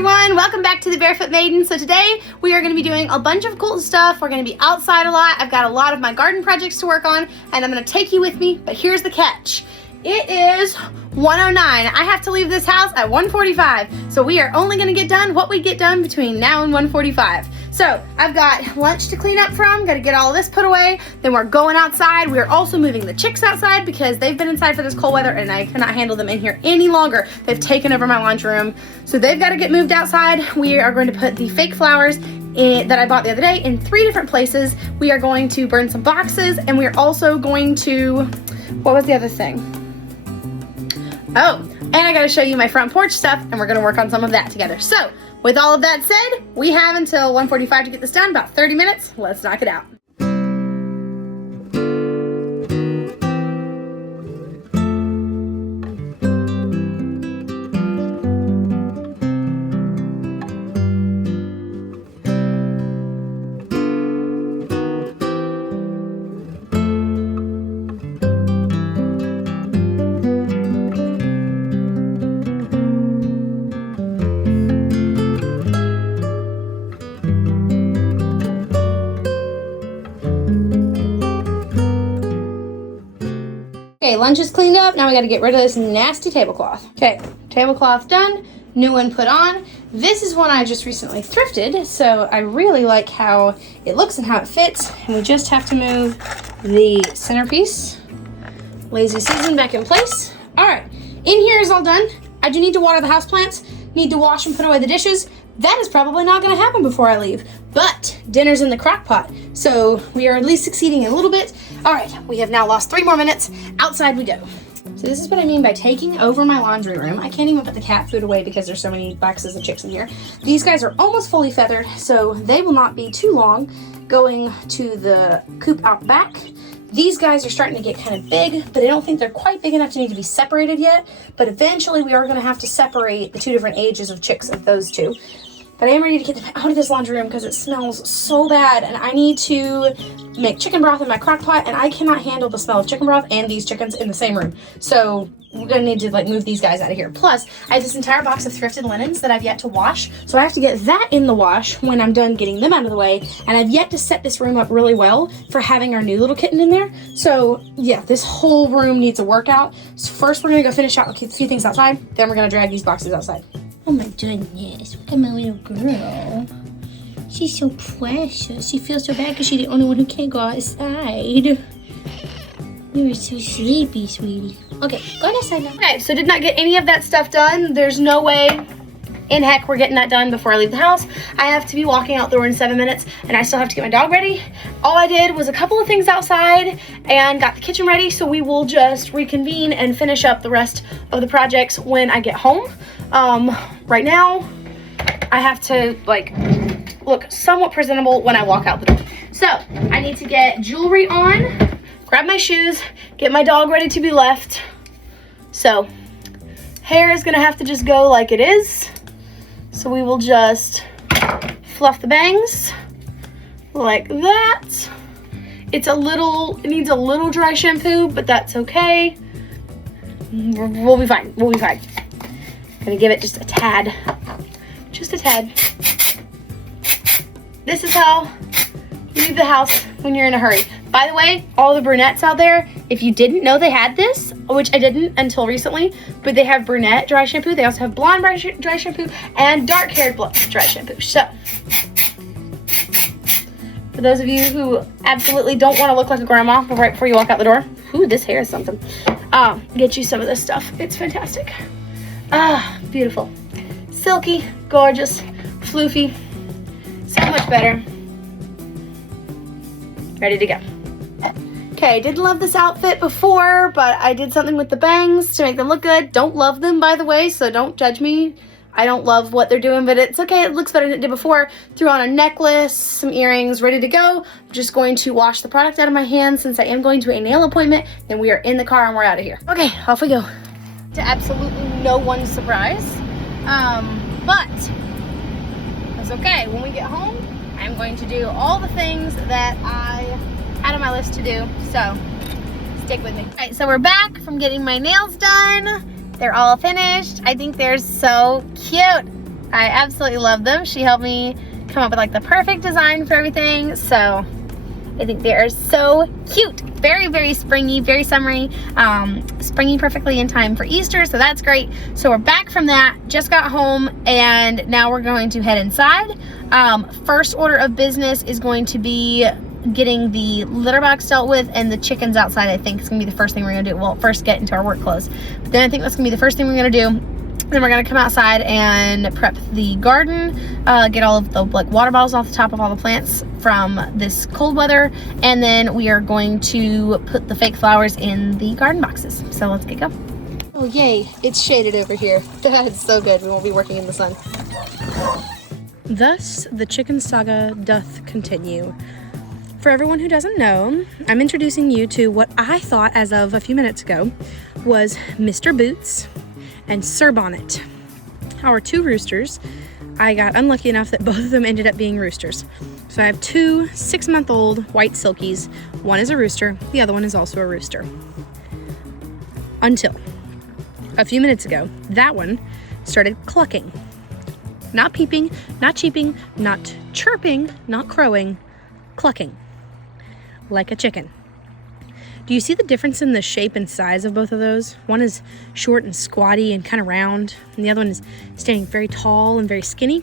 everyone, welcome back to the Barefoot Maiden. So today we are going to be doing a bunch of cool stuff. We're going to be outside a lot. I've got a lot of my garden projects to work on and I'm going to take you with me, but here's the catch. It is 1:09. I have to leave this house at 1:45. So we are only going to get done what we get done between now and 1:45. So I've got lunch to clean up from, got to get all this put away. Then we're going outside. We're also moving the chicks outside because they've been inside for this cold weather and I cannot handle them in here any longer. They've taken over my laundry room. So they've got to get moved outside. We are going to put the fake flowers that I bought the other day in 3 different places. We are going to burn some boxes and we are also going to, what was the other thing? Oh, and I gotta show you my front porch stuff and we're gonna work on some of that together. So, with all of that said, we have until 1:45 to get this done, about 30 minutes. Let's knock it out. Okay, lunch is cleaned up. Now we got to get rid of this nasty tablecloth. Okay, tablecloth done. New one put on. This is one I just recently thrifted, so I really like how it looks and how it fits. And we just have to move the centerpiece, Lazy Susan, back in place. All right, in here is all done. I do need to water the houseplants, need to wash and put away the dishes. That is probably not going to happen before I leave, but dinner's in the crock pot, so we are at least succeeding a little bit. All right, we have now lost 3 more minutes. Outside we go. So this is what I mean by taking over my laundry room. I can't even put the cat food away because there's so many boxes of chicks in here. These guys are almost fully feathered, so they will not be too long going to the coop out back. These guys are starting to get kind of big, but I don't think they're quite big enough to need to be separated yet. But eventually we are going to have to separate the 2 different ages of chicks of those 2. But I am ready to get them out of this laundry room because it smells so bad. And I need to make chicken broth in my crock pot. And I cannot handle the smell of chicken broth and these chickens in the same room. So we're going to need to move these guys out of here. Plus, I have this entire box of thrifted linens that I've yet to wash. So I have to get that in the wash when I'm done getting them out of the way. And I've yet to set this room up really well for having our new little kitten in there. So yeah, this whole room needs a workout. So first we're going to go finish out a few things outside. Then we're going to drag these boxes outside. Oh my goodness, look at my little girl. She's so precious. She feels so bad because she's the only one who can't go outside. You're so sleepy, sweetie. Okay, go outside now. Okay, so did not get any of that stuff done. There's no way in heck we're getting that done before I leave the house. I have to be walking out the door in 7 minutes and I still have to get my dog ready. All I did was a couple of things outside and got the kitchen ready, so we will just reconvene and finish up the rest of the projects when I get home. Right now, I have to look somewhat presentable when I walk out the door. So, I need to get jewelry on, grab my shoes, get my dog ready to be left. So, hair is gonna have to just go like it is. So we will just fluff the bangs like that. It needs a little dry shampoo, but that's okay. We'll be fine, we'll be fine. Gonna give it just a tad. Just a tad. This is how you leave the house when you're in a hurry. By the way, all the brunettes out there, if you didn't know they had this, which I didn't until recently, but they have brunette dry shampoo. They also have blonde dry shampoo and dark-haired dry shampoo. So, for those of you who absolutely don't want to look like a grandma right before you walk out the door, ooh, this hair is something. Get you some of this stuff. It's fantastic. Ah, beautiful. Silky, gorgeous, floofy. So much better. Ready to go. Okay, I didn't love this outfit before, but I did something with the bangs to make them look good. Don't love them, by the way, so don't judge me. I don't love what they're doing, but it's okay. It looks better than it did before. Threw on a necklace, some earrings, ready to go. I'm just going to wash the product out of my hands since I am going to a nail appointment. Then we are in the car and we're out of here. Okay, off we go. To absolutely no one's surprise, but that's okay. When we get home, I'm going to do all the things that I had on my list to do, so stick with me. All right, so we're back from getting my nails done. They're all finished. I think they're so cute. I absolutely love them. She helped me come up with like the perfect design for everything. So I think they are so cute. Very, very springy, very summery, springy perfectly in time for Easter, so that's great. So we're back from that, just got home, and now we're going to head inside. First order of business is going to be getting the litter box dealt with and the chickens outside. I think is gonna be the first thing we're gonna do. We'll first get into our work clothes, but then I think that's gonna be the first thing we're gonna do. Then we're gonna come outside and prep the garden, get all of the like water bottles off the top of all the plants from this cold weather, and then we are going to put the fake flowers in the garden boxes. So let's get going. Oh yay, it's shaded over here. That's so good, we won't be working in the sun. Thus, the chicken saga doth continue. For everyone who doesn't know, I'm introducing you to what I thought as of a few minutes ago was Mr. Boots and Sir Bonnet, our two roosters. I got unlucky enough that both of them ended up being roosters. So I have two 6-month-old white silkies. One is a rooster, the other one is also a rooster. Until a few minutes ago, that one started clucking. Not peeping, not cheeping, not chirping, not crowing, clucking. Like a chicken. Do you see the difference in the shape and size of both of those? One is short and squatty and kind of round, and the other one is standing very tall and very skinny.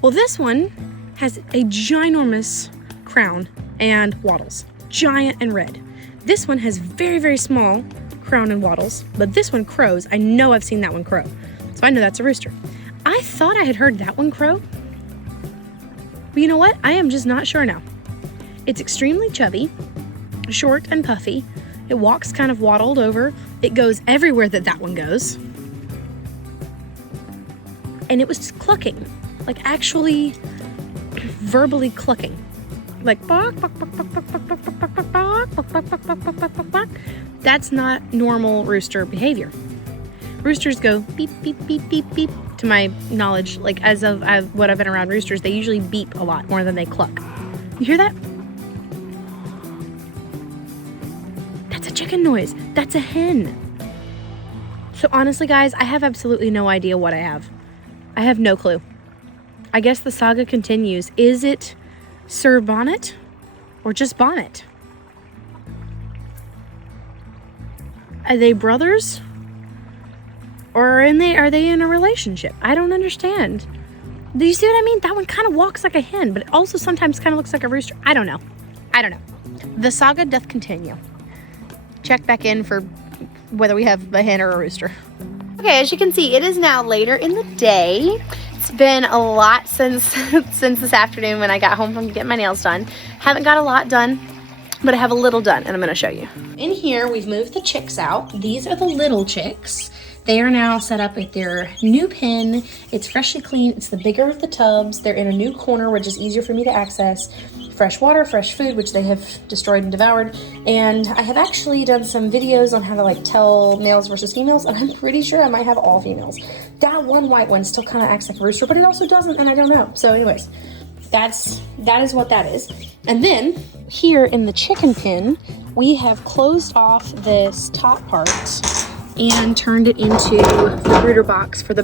Well, this one has a ginormous crown and wattles, giant and red. This one has very, very small crown and wattles, but this one crows. I know I've seen that one crow, so I know that's a rooster. I thought I had heard that one crow, but you know what? I am just not sure now. It's extremely chubby, short and puffy. It walks kind of waddled over. It goes everywhere that one goes. And it was just clucking, like actually verbally clucking. Like bark, bark, bark, bark, bark, bark, bark, bark, bark, bark, bark, bark, bark, bark, bark, bark. That's not normal rooster behavior. Roosters go beep, beep, beep, beep, beep. To my knowledge, like as of what I've been around roosters, they usually beep a lot more than they cluck. You hear that? That's a chicken noise. That's a hen. So honestly, guys, I have absolutely no idea what I have. I have no clue. I guess the saga continues. Is it Sir Bonnet or just Bonnet? Are they brothers? Or are they in a relationship? I don't understand. Do you see what I mean? That one kind of walks like a hen, but it also sometimes kind of looks like a rooster. I don't know. The saga doth continue. Check back in for whether we have a hen or a rooster. Okay, as you can see, it is now later in the day. It's been a lot since this afternoon when I got home from getting my nails done. Haven't got a lot done, but I have a little done, and I'm gonna show you. In here, we've moved the chicks out. These are the little chicks. They are now set up at their new pen. It's freshly clean. It's the bigger of the tubs. They're in a new corner, which is easier for me to access. Fresh water, fresh food, which they have destroyed and devoured. And I have actually done some videos on how to like tell males versus females, and I'm pretty sure I might have all females. That one white one still kind of acts like a rooster, but it also doesn't, and I don't know. So anyways, that is what that is. And then here in the chicken pen, we have closed off this top part and turned it into the brooder box for the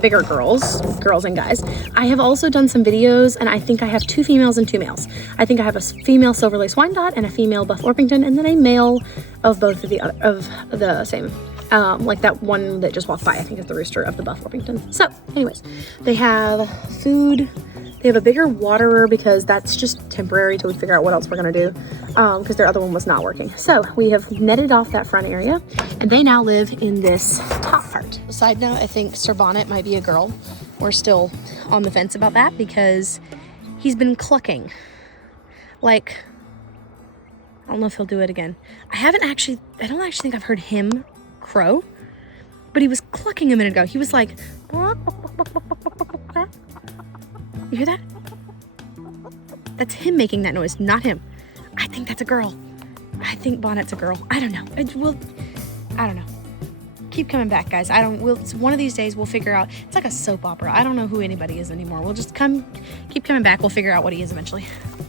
bigger girls and guys. I have also done some videos, and I think I have 2 females and 2 males. I think I have a female Silver Lace Wyandotte and a female Buff Orpington, and then a male of both of the same. Like that one that just walked by, I think is the rooster of the Buff Orpington. So anyways, they have food. They have a bigger waterer because that's just temporary till we figure out what else we're gonna do, because their other one was not working. So we have netted off that front area, and they now live in this top part. Side note, I think Sir Bonnet might be a girl. We're still on the fence about that because he's been clucking. Like, I don't know if he'll do it again. I don't actually think I've heard him crow, but he was clucking a minute ago. He was like, you hear that? That's him making that noise, not him. I think that's a girl. I think Bonnet's a girl. I don't know. I don't know. Keep coming back, guys. One of these days we'll figure out. It's like a soap opera. I don't know who anybody is anymore. We'll just keep coming back. We'll figure out what he is eventually.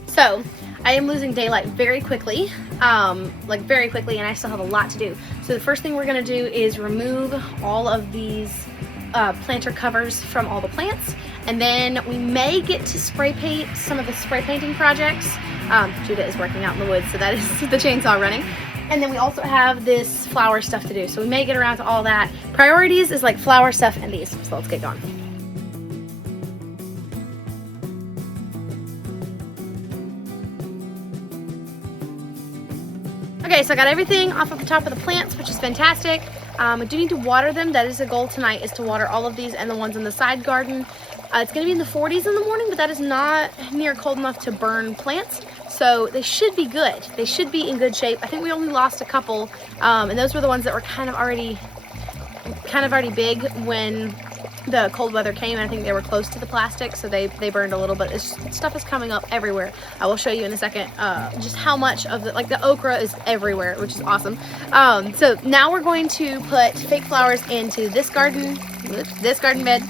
So I am losing daylight very quickly, and I still have a lot to do. So the first thing we're gonna do is remove all of these planter covers from all the plants. And then we may get to spray paint some of the spray painting projects. Judah is working out in the woods, so that is the chainsaw running. And then we also have this flower stuff to do, so we may get around to all that. Priorities is like flower stuff and these, so let's get going. Okay, so I got everything off of the top of the plants, which is fantastic. I do need to water them. That is the goal tonight, is to water all of these and the ones in the side garden. It's gonna be in the 40s in the morning, but that is not near cold enough to burn plants. So they should be good. They should be in good shape. I think we only lost a couple, and those were the ones that were kind of already big when the cold weather came. I think they were close to the plastic, so they burned a little bit. This stuff is coming up everywhere. I will show you in a second just how much of the okra is everywhere, which is awesome. So now we're going to put fake flowers into this garden bed.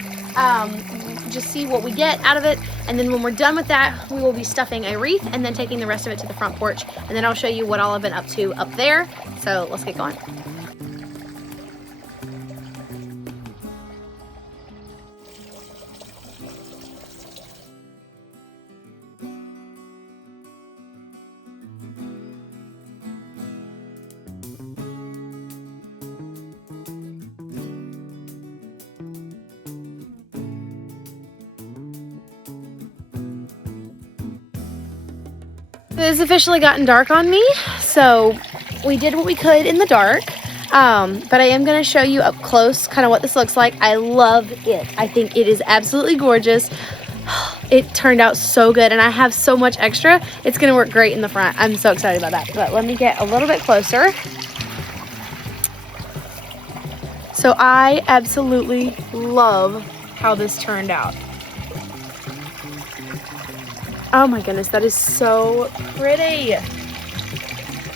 Just see what we get out of it, and then when we're done with that, we will be stuffing a wreath and then taking the rest of it to the front porch, and then I'll show you what all I've been up to up there. So let's get going. It has officially gotten dark on me, so we did what we could in the dark, but I am going to show you up close kind of what this looks like. I love it. I think it is absolutely gorgeous. It turned out so good, and I have so much extra. It's going to work great in the front. I'm so excited about that, but let me get a little bit closer. So I absolutely love how this turned out. Oh my goodness, that is so pretty.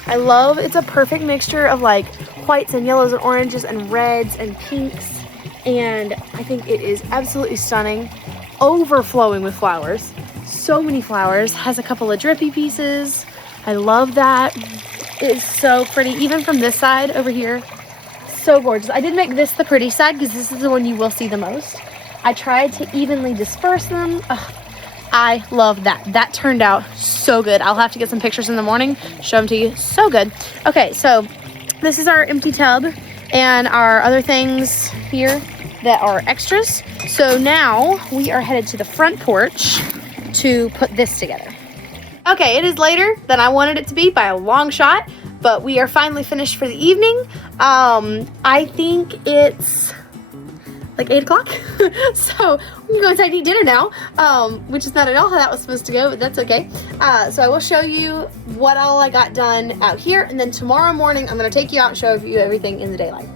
I love, it's a perfect mixture of like whites and yellows and oranges and reds and pinks, and I think it is absolutely stunning. Overflowing with flowers. So many flowers. Has a couple of drippy pieces. I love that. It is so pretty, even from this side over here. So gorgeous. I did make this the pretty side because this is the one you will see the most. I tried to evenly disperse them. Ugh. I love that. That turned out so good. I'll have to get some pictures in the morning, show them to you. So good. Okay, so this is our empty tub and our other things here that are extras. So now we are headed to the front porch to put this together. Okay, it is later than I wanted it to be by a long shot, but we are finally finished for the evening. I think it's like 8 o'clock. So we can go inside and eat dinner now, which is not at all how that was supposed to go, but that's okay. So I will show you what all I got done out here, and then tomorrow morning I'm going to take you out and show you everything in the daylight.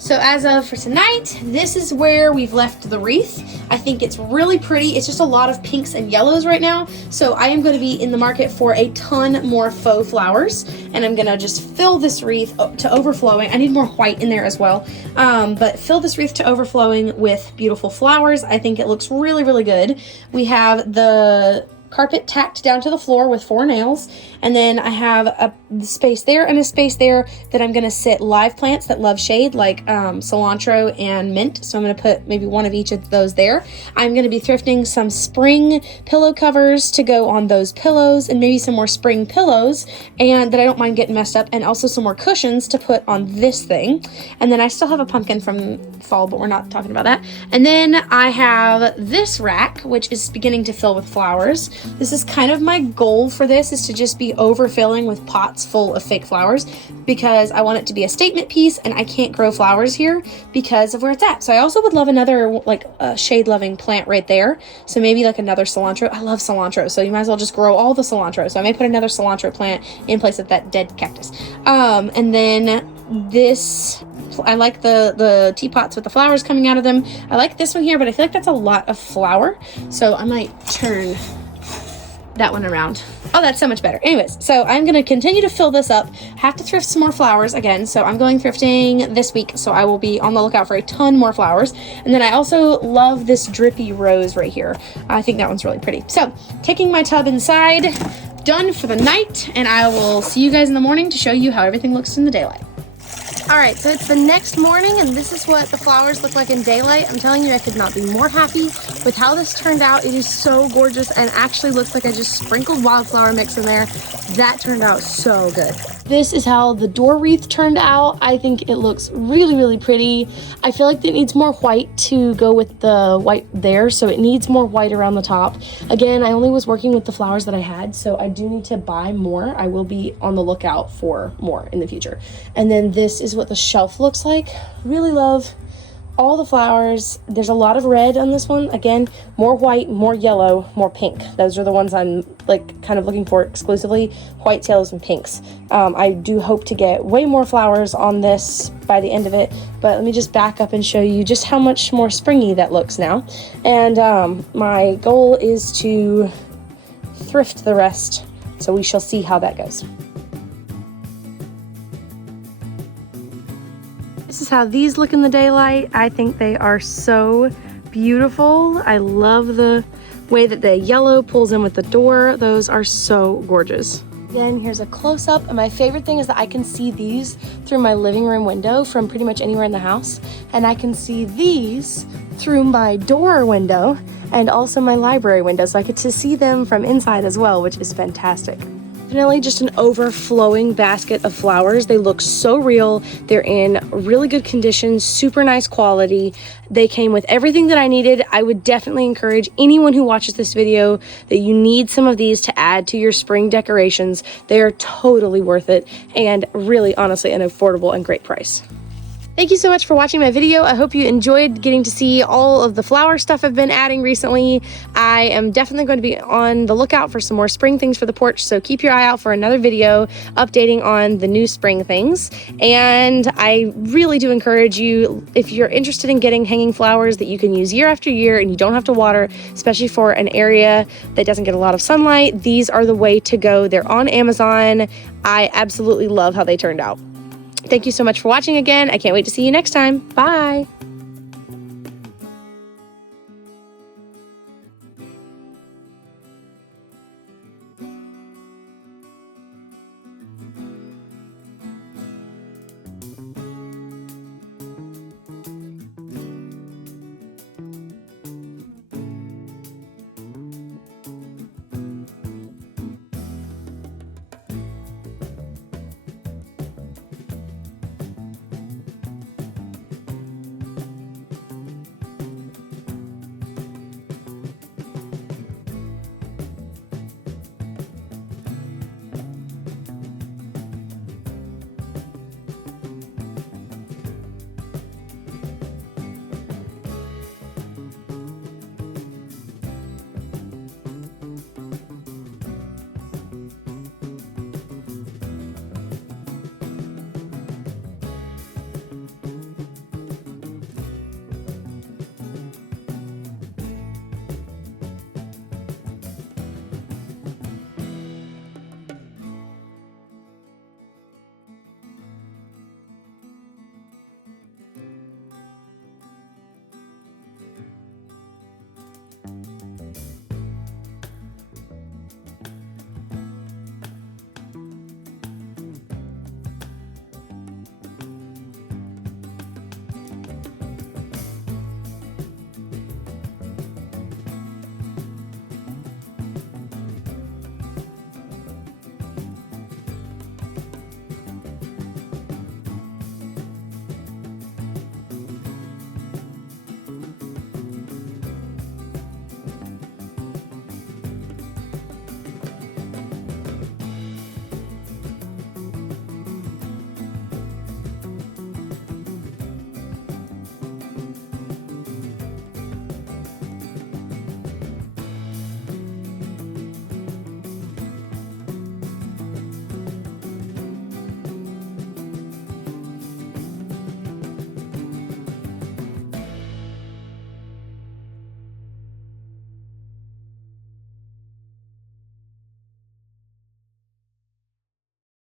So as of for tonight, this is where we've left the wreath. I think it's really pretty. It's just a lot of pinks and yellows right now. So I am going to be in the market for a ton more faux flowers, and I'm going to just fill this wreath to overflowing. I need more white in there as well. But fill this wreath to overflowing with beautiful flowers. I think it looks really, really good. We have the carpet tacked down to the floor with 4 nails, and then I have a space there and a space there that I'm going to sit live plants that love shade, like cilantro and mint. So I'm going to put maybe one of each of those there. I'm going to be thrifting some spring pillow covers to go on those pillows, and maybe some more spring pillows, and that I don't mind getting messed up, and also some more cushions to put on this thing. And then I still have a pumpkin from fall, but we're not talking about that. And then I have this rack, which is beginning to fill with flowers. This is kind of my goal for this, is to just be overfilling with pots full of fake flowers, because I want it to be a statement piece, and I can't grow flowers here because of where it's at. So I also would love another like shade loving plant right there. So maybe like another cilantro. I love cilantro, so you might as well just grow all the cilantro. So I may put another cilantro plant in place of that dead cactus. And then this, I like the teapots with the flowers coming out of them. I like this one here, but I feel like that's a lot of flour, so I might turn that one around. Oh, that's so much better. Anyways, so I'm going to continue to fill this up. Have to thrift some more flowers again, so I'm going thrifting this week, so I will be on the lookout for a ton more flowers. And then I also love this drippy rose right here. I think that one's really pretty. So, taking my tub inside, done for the night, and I will see you guys in the morning to show you how everything looks in the daylight. All right, so it's the next morning and this is what the flowers look like in daylight. I'm telling you, I could not be more happy with how this turned out. It is so gorgeous and actually looks like I just sprinkled wildflower mix in there. That turned out so good. This is how the door wreath turned out. I think it looks really, really pretty. I feel like it needs more white to go with the white there, so it needs more white around the top. Again, I only was working with the flowers that I had, so I do need to buy more. I will be on the lookout for more in the future. And then this is what the shelf looks like. Really love all the flowers. There's a lot of red on this one. Again, more white, more yellow, more pink. Those are the ones I'm like kind of looking for exclusively, whites, yellows, and pinks. I do hope to get way more flowers on this by the end of it, but let me just back up and show you just how much more springy that looks now. And my goal is to thrift the rest, so we shall see how that goes. This is how these look in the daylight. I think they are so beautiful. I love the way that the yellow pulls in with the door. Those are so gorgeous. Again, here's a close-up, and my favorite thing is that I can see these through my living room window from pretty much anywhere in the house, and I can see these through my door window and also my library window, so I get to see them from inside as well, which is fantastic. Definitely just an overflowing basket of flowers. They look so real. They're in really good condition, super nice quality. They came with everything that I needed. I would definitely encourage anyone who watches this video that you need some of these to add to your spring decorations. They are totally worth it and really, honestly, an affordable and great price. Thank you so much for watching my video. I hope you enjoyed getting to see all of the flower stuff I've been adding recently. I am definitely going to be on the lookout for some more spring things for the porch, so keep your eye out for another video updating on the new spring things. And I really do encourage you, if you're interested in getting hanging flowers that you can use year after year and you don't have to water, especially for an area that doesn't get a lot of sunlight, these are the way to go. They're on Amazon. I absolutely love how they turned out. Thank you so much for watching again. I can't wait to see you next time. Bye.